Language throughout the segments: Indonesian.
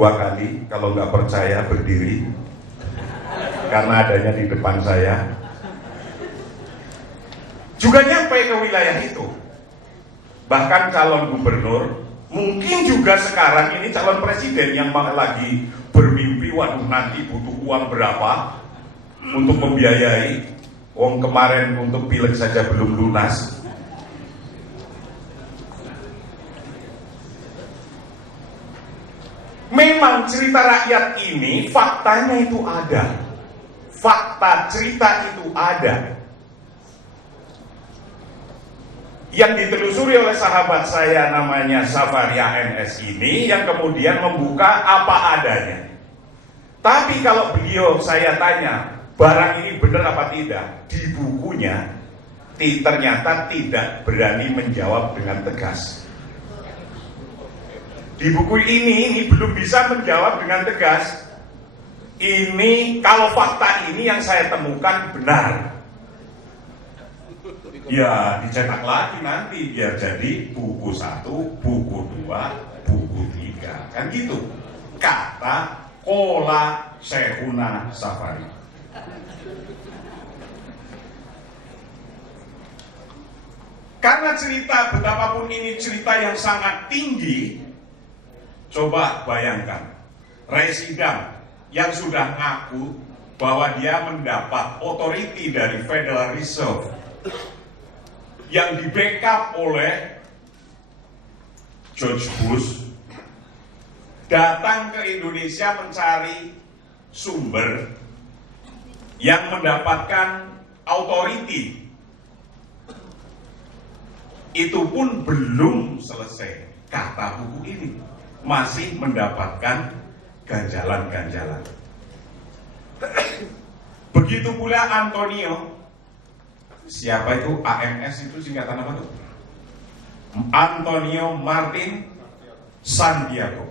2 kali, kalau nggak percaya berdiri, karena adanya di depan saya. Juga nyampe ke wilayah itu. Bahkan calon gubernur, mungkin juga sekarang ini calon presiden yang lagi bermimpi, waduh nanti butuh uang berapa untuk membiayai, uang kemarin untuk pileg saja belum lunas. Memang cerita rakyat ini faktanya itu ada. Fakta cerita itu ada. Yang ditelusuri oleh sahabat saya namanya Safari ANS ini, yang kemudian membuka apa adanya. Tapi kalau beliau saya tanya, barang ini benar apa tidak? Di bukunya ternyata tidak berani menjawab dengan tegas. Di buku ini belum bisa menjawab dengan tegas. Ini kalau fakta ini yang saya temukan benar, ya dicetak lagi nanti biar jadi buku 1, buku 2, buku 3, kan gitu. Kata Kola Sehuna Safari. Karena cerita betapapun ini cerita yang sangat tinggi, coba bayangkan Residen yang sudah ngaku bahwa dia mendapat otoriti dari Federal Reserve yang di backup oleh George Bush, datang ke Indonesia mencari sumber yang mendapatkan otoriti. Itu pun belum selesai, kata buku ini masih mendapatkan ganjalan-ganjalan. Begitu pula Antonio. Siapa itu? AMS itu singkatan apa tuh? Antonio Martin Santiago,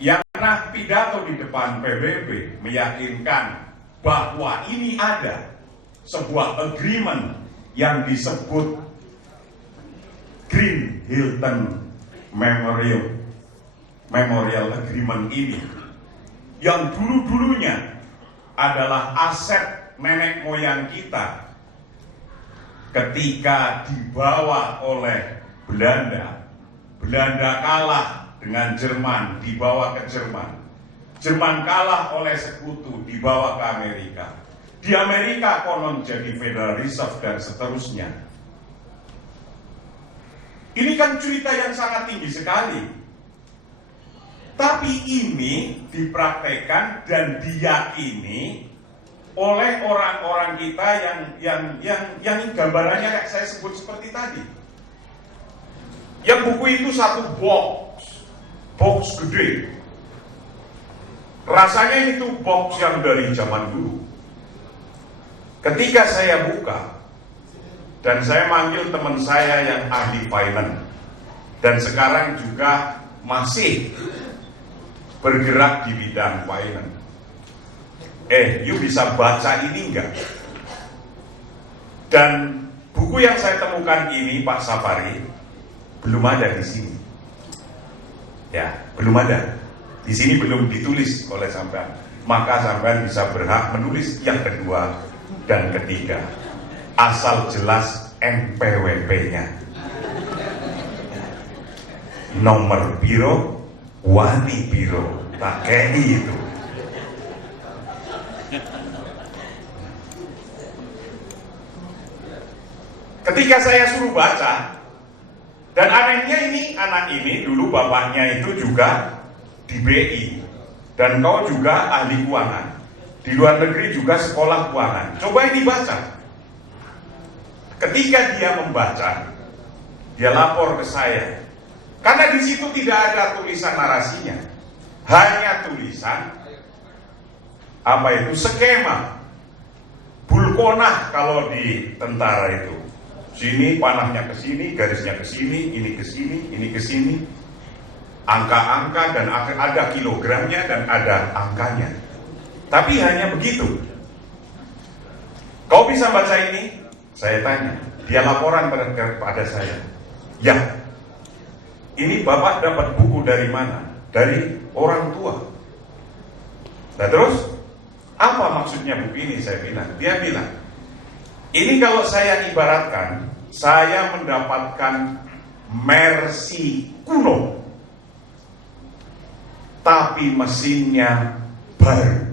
yang pernah pidato di depan PBB meyakinkan bahwa ini ada sebuah agreement yang disebut Green Hilton Memorial Agreement ini, yang dulu-dulunya adalah aset nenek moyang kita ketika dibawa oleh Belanda. Belanda kalah dengan Jerman, dibawa ke Jerman. Jerman kalah oleh sekutu, dibawa ke Amerika. Di Amerika konon jadi Federal Reserve dan seterusnya. Ini kan cerita yang sangat tinggi sekali. Tapi ini dipraktekkan dan diyakini oleh orang-orang kita yang gambarannya kayak saya sebut seperti tadi. Yang buku itu satu box gede. Rasanya itu box yang dari zaman dulu. Ketika saya buka dan saya manggil teman saya yang ahli finance dan sekarang juga masih bergerak di bidang finance. You bisa baca ini enggak? Dan buku yang saya temukan ini, Pak Safari, belum ada di sini. Ya, belum ada. Di sini belum ditulis oleh sampean. Maka sampean bisa berhak menulis yang kedua dan ketiga. Asal jelas NPWP-nya. Nomor biro, wani biro, tak kayak itu. Ketika saya suruh baca, dan anehnya ini, anak ini dulu bapaknya itu juga di BI, dan kau juga ahli keuangan. Di luar negeri juga sekolah keuangan. Coba ini baca. Ketika dia membaca, dia lapor ke saya. Karena di situ tidak ada tulisan narasinya, hanya tulisan apa itu skema bulkonah kalau di tentara itu. Sini panahnya ke sini, garisnya ke sini, ini ke sini, ini ke sini. Angka-angka dan ada kilogramnya dan ada angkanya. Tapi hanya begitu. Kau bisa baca ini? Saya tanya. Dia laporan pada saya. Ya. ini Bapak dapat buku dari mana? Dari orang tua. Nah terus, apa maksudnya buku ini? Saya bilang, dia bilang, ini kalau saya ibaratkan, saya mendapatkan Mercy kuno, tapi mesinnya baru.